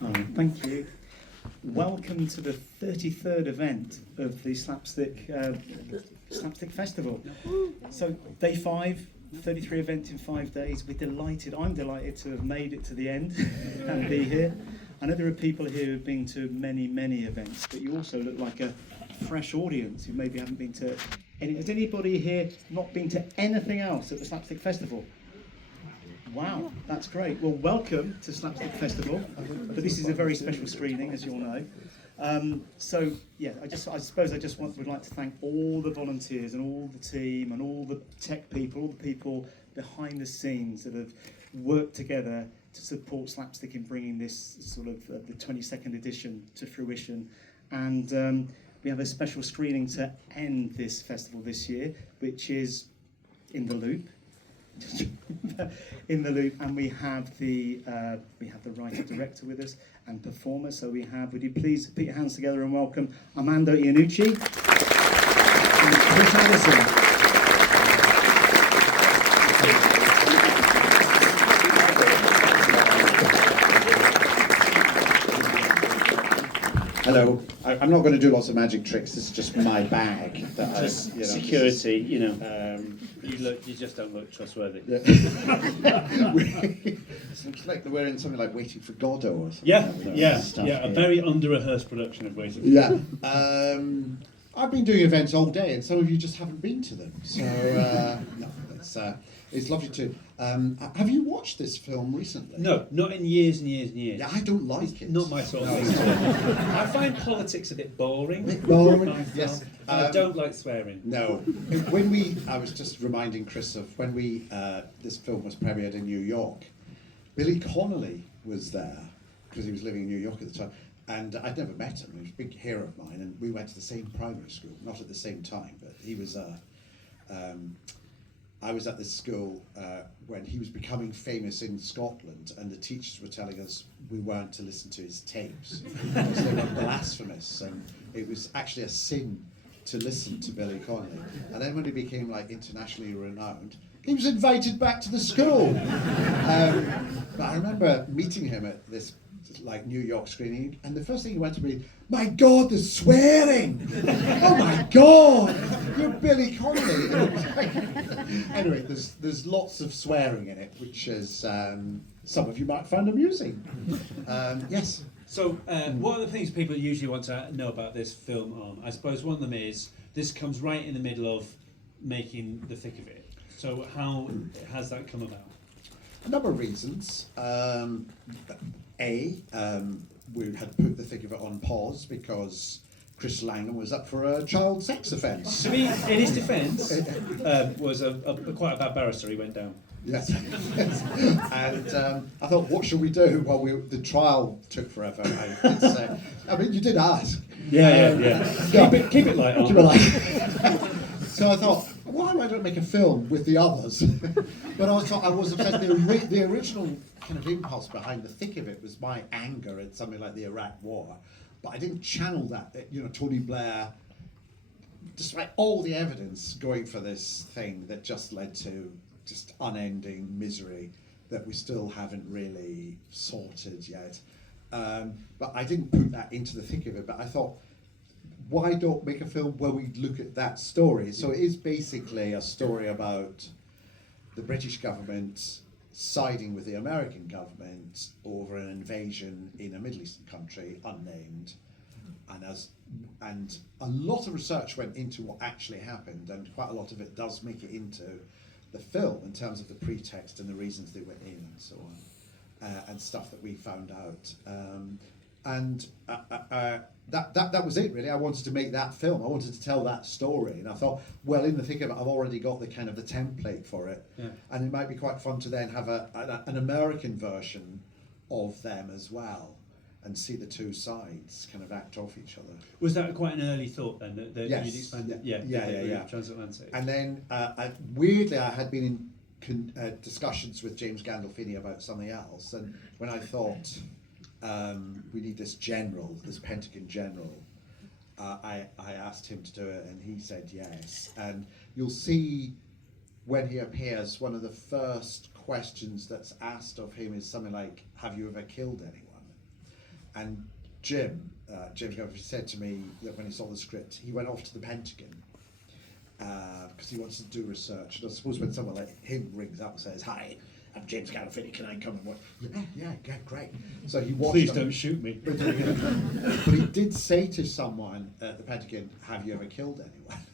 Oh, thank you. Welcome to the 33rd event of the Slapstick Festival. So day 5, 33 events in 5 days. We're delighted. I'm delighted to have made it to the end and be here. I know there are people here who've been to many, many events, but you also look like a fresh audience who maybe haven't been to any. Has anybody here not been to anything else at the Slapstick Festival? Wow, that's great. Well, welcome to Slapstick Festival. But this is a very special screening, as you all know. So, yeah, I suppose I just would like to thank all the volunteers and all the team and all the tech people, all the people behind the scenes that have worked together to support Slapstick in bringing this sort of the 22nd edition to fruition. And we have a special screening to end this festival this year, which is In the Loop. In the Loop, and we have the writer director with us and performer. So we have, would you please put your hands together and welcome Armando Iannucci and Chris Addison. Hello. I'm not going to do lots of magic tricks. This is just my bag. Just security, you just don't look trustworthy. Yeah. It looks like we're in something like Waiting for Godot or something. A very under-rehearsed production of Waiting for Godot. Yeah. I've been doing events all day, and some of you just haven't been to them. So no, it's lovely to. Have you watched this film recently? No, not in years and years and years. Yeah, I don't like it. Not my sort of thing. I find politics a bit boring. Yes. I don't like swearing. No. I was just reminding Chris of when this film was premiered in New York. Billy Connolly was there because he was living in New York at the time, and I'd never met him. He was a big hero of mine, and we went to the same primary school, not at the same time, but he was I was at this school when he was becoming famous in Scotland, and the teachers were telling us we weren't to listen to his tapes because they were blasphemous, and it was actually a sin to listen to Billy Connolly. And then when he became internationally renowned, he was invited back to the school. But I remember meeting him at this New York screening, and the first thing he went to me, "My God, the swearing! Oh my God, you're Billy Connolly." Anyway, there's lots of swearing in it, which is some of you might find amusing. Yes. So, what are the things people usually want to know about this film on? I suppose one of them is this comes right in the middle of making the thick of it. So, how has that come about? A number of reasons. We had put the thick of it on pause because Chris Langham was up for a child sex offence. To me, in his defence, was quite a bad barrister. He went down. Yes. And I thought, what should we do? Well, the trial took forever. You did ask. Yeah. Keep it light on. Keep it light. So I thought, why don't I make a film with the others? But I was obsessed. The original kind of impulse behind the thick of it was my anger at something like the Iraq War, but I didn't channel that. Tony Blair, despite all the evidence going for this thing that just led to just unending misery that we still haven't really sorted yet. But I didn't put that into the thick of it. But I thought, why don't make a film where we look at that story? So it is basically a story about the British government siding with the American government over an invasion in a Middle Eastern country, unnamed. And a lot of research went into what actually happened, and quite a lot of it does make it into the film in terms of the pretext and the reasons they went in and so on, and stuff that we found out. That was it really. I wanted to make that film. I wanted to tell that story, and I thought, well, in the thick of it, I've already got the kind of the template for it, and it might be quite fun to then have an American version of them as well, and see the two sides kind of act off each other. Was that quite an early thought then that Yes. you'd expand? Yeah. Transatlantic. And then weirdly, I had been in discussions with James Gandolfini about something else, and when I thought, we need this Pentagon general, I asked him to do it, and he said yes. And you'll see when he appears, one of the first questions that's asked of him is something like, "Have you ever killed anyone?" and James Gallagher said to me that when he saw the script, he went off to the Pentagon because he wants to do research. And I suppose when someone like him rings up and says, "Hi, I'm James Gallagher, can I come and watch?" Yeah, great. So he watched. Please don't shoot me. But he did say to someone at the Pentagon, "Have you ever killed anyone?"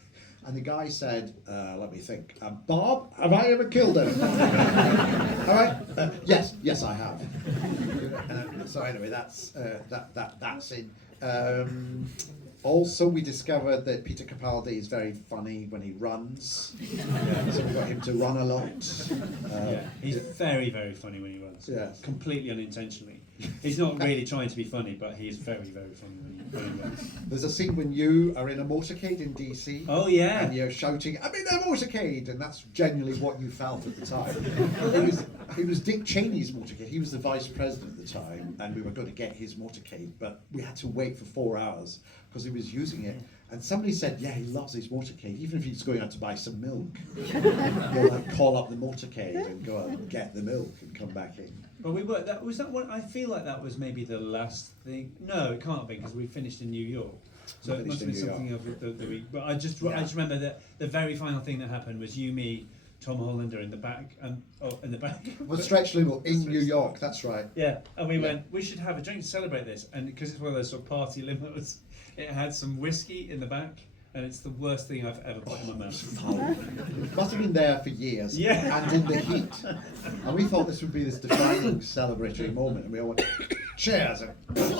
And the guy said, let me think, "Bob, have I ever killed anyone?" All right, yes, I have. So anyway, that's in. Also, we discovered that Peter Capaldi is very funny when he runs. So we got him to run a lot. He's very, very funny when he runs. Yes. Completely unintentionally. He's not really trying to be funny, but he's very, very funny when he runs. There's a scene when you are in a motorcade in DC. Oh, yeah. And you're shouting, "I'm in a motorcade!" And that's genuinely what you felt at the time. It was Dick Cheney's motorcade. He was the vice president at the time, and we were going to get his motorcade, but we had to wait for 4 hours because he was using it. And somebody said, "Yeah, he loves his motorcade, even if he's going out to buy some milk. He'll like call up the motorcade and go out and get the milk and come back in." But we were. Was that one? I feel like that was maybe the last thing. No, it can't be because we finished in New York. So it must have been something of the week. But I just remember that the very final thing that happened was you, me, Tom Hollander in the back, in the back. Well, Stretch Limo in New York. That's right. Yeah, and we went. We should have a drink to celebrate this, and because it's one of those sort of party limos, it had some whiskey in the back. And it's the worst thing I've ever put in my mouth. Must have been there for years, Yeah. and in the heat. And we thought this would be this defining celebratory moment, and we all went, "Cheers!" And It was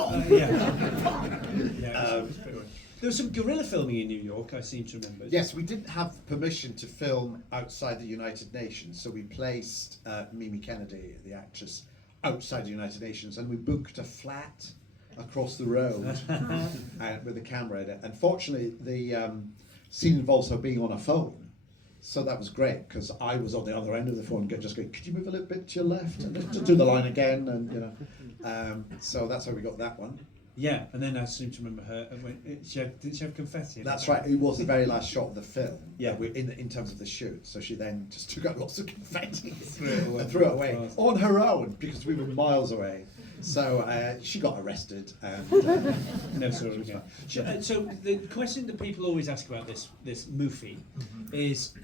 pretty weird. There was some guerrilla filming in New York, I seem to remember. yes, we didn't have permission to film outside the United Nations, so we placed Mimi Kennedy, the actress, outside the United Nations, and we booked a flat across the road with a camera in it. Unfortunately, the scene involves her being on a phone, so that was great because I was on the other end of the phone, just going, "Could you move a little bit to your left and just do the line again?" And so that's how we got that one. Yeah, and then I seem to remember her. Didn't she have confetti? That's right. It was the very last shot of the film. Yeah. In terms of the shoot, so she then just took out lots of confetti and threw it away on her own because we were miles away. So she got arrested and never saw her again. So the question that people always ask about this movie is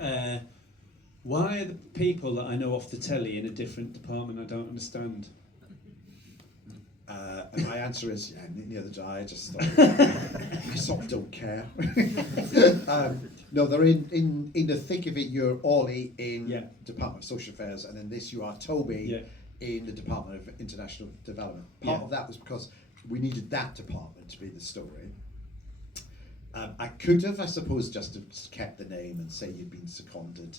why are the people that I know off the telly in a different department? I don't understand. And my answer is, neither do I. I just thought, I sort of don't care. No, they're in the thick of it. You're Ollie in Department of Social Affairs, and in this you are Toby in the Department of International Development. Part of that was because we needed that department to be the story. I could have, I suppose, just have kept the name and say you'd been seconded,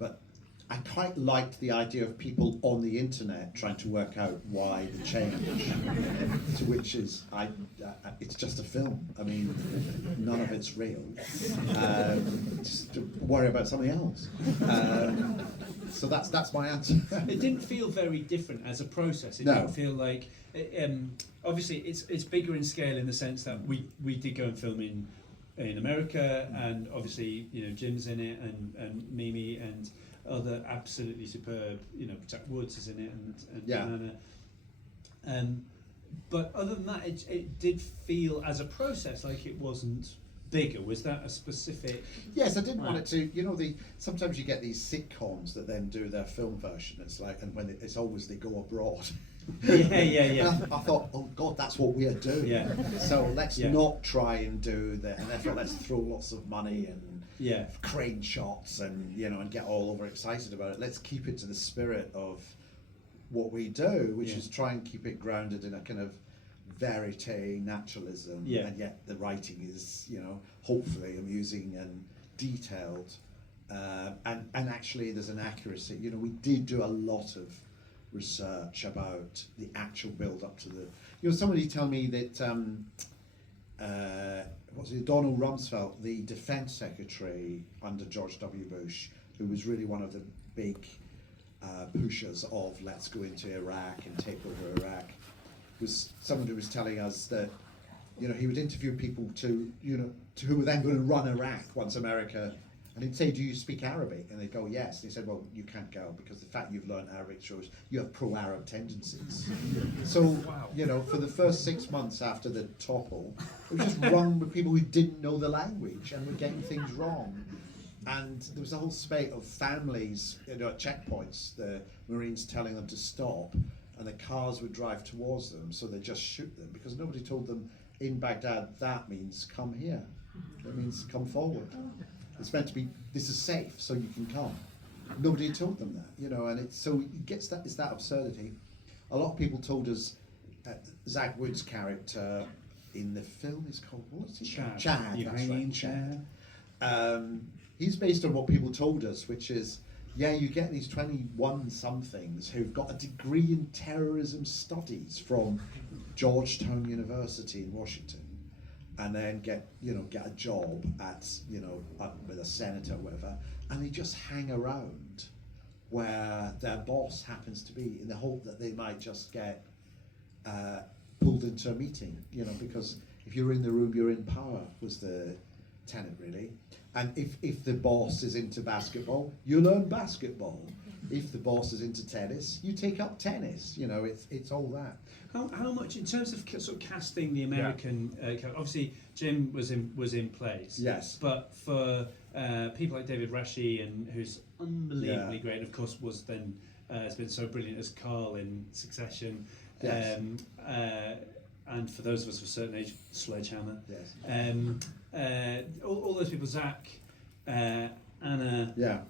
but I quite liked the idea of people on the internet trying to work out why the change. To which is, it's just a film. I mean, none of it's real. Just to worry about something else. So that's my answer. It didn't feel very different as a process. It didn't feel like. Obviously, it's bigger in scale in the sense that we did go and film in America, and obviously Jim's in it, and Mimi and other absolutely superb, Jack Woods is in it, and Anna. But other than that, it did feel as a process like it wasn't bigger. Was that a specific? Yes, I didn't want it to. Sometimes you get these sitcoms that then do their film version. It's like, and when it's always they go abroad. Yeah. I thought, oh God, that's what we are doing. Yeah. So let's not try and do that, and therefore let's throw lots of money and crane shots and and get all over excited about it. Let's keep it to the spirit of what we do, which is try and keep it grounded in a kind of verite naturalism, and yet the writing is hopefully amusing and detailed, and actually there's an accuracy. We did do a lot of research about the actual build up to the somebody tell me that Donald Rumsfeld, the defense secretary under George W. Bush, who was really one of the big pushers of let's go into Iraq and take over Iraq, was someone who was telling us that he would interview people who were then going to run Iraq once America And he'd say, do you speak Arabic? And they'd go, yes. And he said, well, you can't go because the fact you've learned Arabic shows you have pro-Arab tendencies. So, you know, for the first 6 months after the topple, it was just run with people who didn't know the language and were getting things wrong. And there was a whole spate of families, you know, at checkpoints, the Marines telling them to stop, and the cars would drive towards them, so they'd just shoot them, because nobody told them in Baghdad that means come here. That means come forward. It's meant to be, this is safe, so you can come. Nobody had told them that, you know, and it's so it gets that, it's that absurdity. A lot of people told us Zach Wood's character in the film is called, what's it? Chad. Chad, that's right, Chad. He's based on what people told us, which is, yeah, you get these 21-somethings who've got a degree in terrorism studies from Georgetown University in Washington, and then get a job at, with a senator or whatever, and they just hang around where their boss happens to be in the hope that they might just get pulled into a meeting, because if you're in the room, you're in power, was the tenet really. And if the boss is into basketball, you learn basketball. If the boss is into tennis, you take up tennis. It's all that. How much in terms of sort of casting the American? Obviously, Jim was in place. Yes. But for people like David Rashi, and who's unbelievably great, and of course was then has been so brilliant as Carl in Succession. Yes. And for those of us of a certain age, Sledgehammer. Yes. All those people, Zach, Anna. Yeah.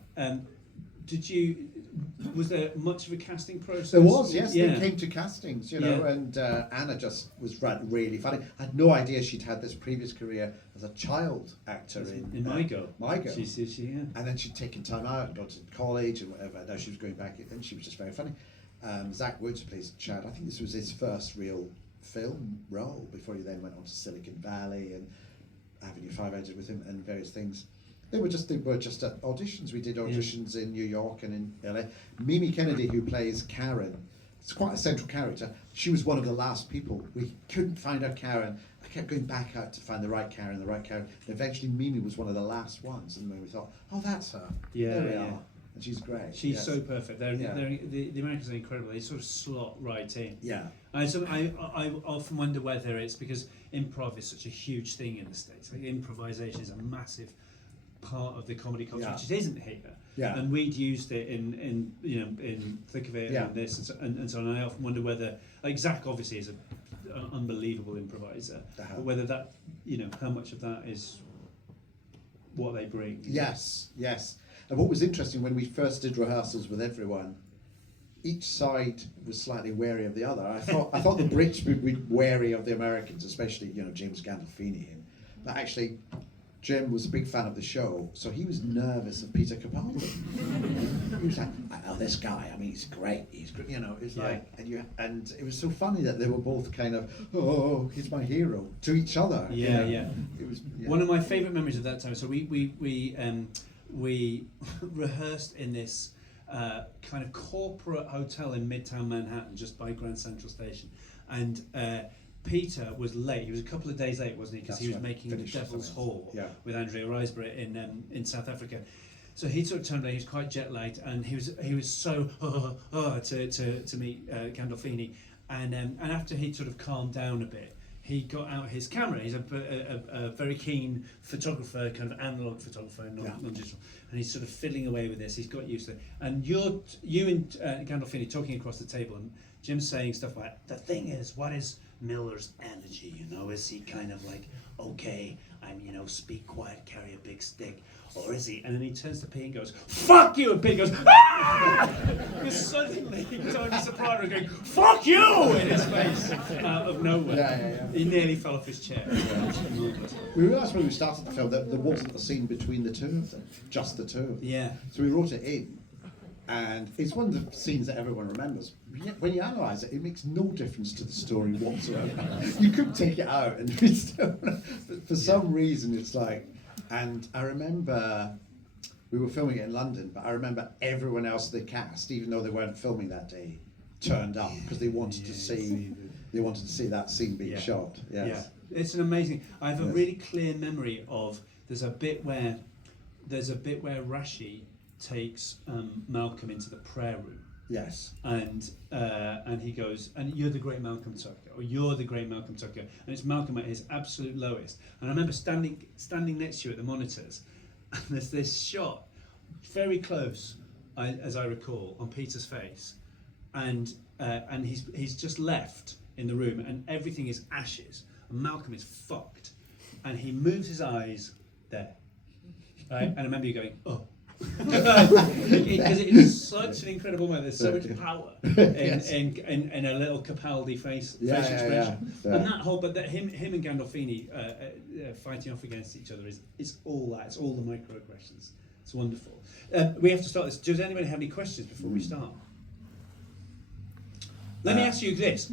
Was there much of a casting process? There was, yes. Yeah. They came to castings, and Anna just was really funny. I had no idea she'd had this previous career as a child actor in My Girl. My Girl. She, yeah. And then she'd taken time out and gone to college and whatever. Now she was going back, and she was just very funny. Zach Woods plays Chad. I think this was his first real film role before he then went on to Silicon Valley and Avenue 5 I did with him and various things. They were just at auditions. We did auditions in New York and in LA. Mimi Kennedy, who plays Karen, it's quite a central character. She was one of the last people. We couldn't find our Karen. I kept going back out to find the right Karen. And eventually Mimi was one of the last ones. And when we thought, oh, that's her. There we are. And she's great. She's so perfect. The Americans are incredible. They sort of slot right in. Yeah. And so I often wonder whether it's because improv is such a huge thing in the States. Like improvisation is a massive part of the comedy culture, which it isn't here. Yeah. And we'd used it in Thick of It and this and so on. And I often wonder whether, like Zach obviously is an unbelievable improviser, but whether that, how much of that is what they bring. Yes. And what was interesting, when we first did rehearsals with everyone, each side was slightly wary of the other. I thought the Brits would be wary of the Americans, especially James Gandolfini. But actually, Jim was a big fan of the show, so he was nervous of Peter Capaldi. He was like, "I know this guy. I mean, he's great. He's great." It's like, and it was so funny that they were both kind of, "Oh, he's my hero," to each other. Yeah. It was one of my favourite memories of that time. So we rehearsed in this kind of corporate hotel in Midtown Manhattan, just by Grand Central Station, and Peter was late. He was a couple of days late, wasn't he? Because he was making The Devil's Hall with Andrea Riseborough in South Africa. So he sort of turned around. He was quite jet lagged, and he was so to meet Gandolfini, and after he'd sort of calmed down a bit, he got out his camera. He's a very keen photographer, kind of analog photographer, non-digital, and he's sort of fiddling away with this. He's got used to it. And you and Gandolfini talking across the table, and Jim's saying stuff like, "The thing is, what is Miller's energy? Is he kind of like, okay, I'm speak quiet, carry a big stick, or is he?" And then he turns to Pete and goes, "Fuck you!" And Pete goes, "Ah!" Because suddenly Tony Soprano going, "Fuck you!" in his face out of nowhere. Yeah. He nearly fell off his chair. We realised when we started the film that there wasn't a scene between the two of them, just the two of them. Yeah. So we wrote it in, and it's one of the scenes that everyone remembers. When you analyse it, it makes no difference to the story whatsoever. You could take it out, and for some reason it's like. And I remember we were filming it in London, but I remember everyone else they cast, even though they weren't filming that day, turned up because they wanted to see that scene being shot. Yes. Yeah, it's an amazing. I have a really clear memory of. There's a bit where there's a bit where Rashi takes Malcolm into the prayer room. Yes. And he goes, and you're the great Malcolm Tucker, or you're the great Malcolm Tucker, and it's Malcolm at his absolute lowest. And I remember standing next to you at the monitors, and there's this shot, very close, as I recall, on Peter's face, and he's just left in the room, and everything is ashes, and Malcolm is fucked, and he moves his eyes there, right? And I remember you going, oh. Because it's such an incredible moment. There's so much power in a little Capaldi face expression, and that whole. But him and Gandolfini fighting off against each other is all that. It's all the microaggressions. It's wonderful. We have to start this. Does anybody have any questions before we start? Let me ask you this: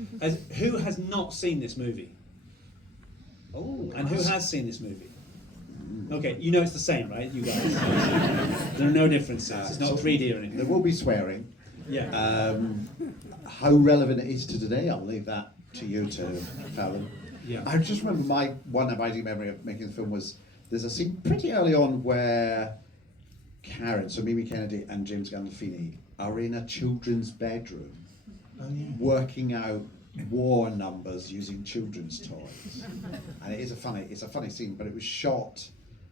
who has not seen this movie? Oh, and who has seen this movie? Okay, you know it's the same, right, you guys? There are no differences. It's not 3D or anything. There will be swearing. Yeah. How relevant it is to today, I'll leave that to you to fathom. Yeah. I just remember my one abiding memory of making the film was there's a scene pretty early on where Karen, so Mimi Kennedy and James Gandolfini are in a children's bedroom working out war numbers using children's toys. And it's a funny scene, but it was shot.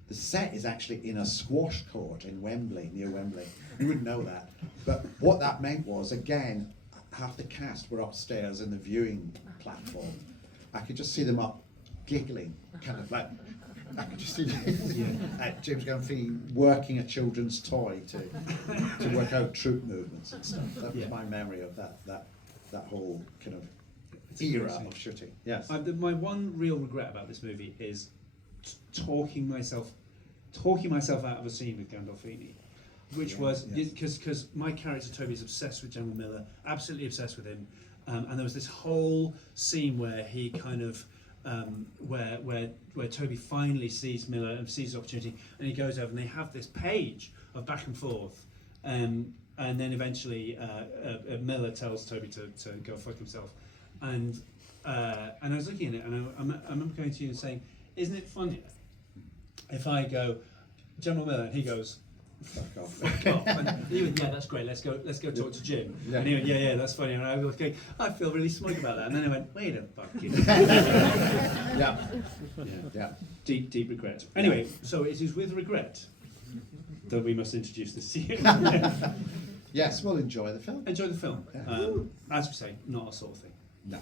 The set is actually in a squash court in Wembley, near Wembley. You wouldn't know that. But what that meant was, again, half the cast were upstairs in the viewing platform. I could just see them up giggling, kind of like, I could just see James Gandolfini working a children's toy to work out troop movements and stuff. That was my memory of that whole kind of era of shooting. Yes. My one real regret about this movie is talking myself out of a scene with Gandolfini, which was because my character Toby is obsessed with General Miller, absolutely obsessed with him, and there was this whole scene where he kind of where Toby finally sees Miller and sees the opportunity, and he goes over and they have this page of back and forth, and then eventually Miller tells Toby to go fuck himself. And I was looking at it, and I remember going to you and saying, "Isn't it funnier if I go, General Miller," and he goes, Fuck off. "Fuck off," and he went, "Yeah, that's great. Let's go talk to Jim." Yeah. And he went, "Yeah, that's funny." And I was going, "I feel really smug about that." And then I went, "Wait a fucking Yeah. deep regret." Anyway, so it is with regret that we must introduce this to you. Yes, we'll enjoy the film. Enjoy the film. Yeah. As we say, not a sort of thing. No.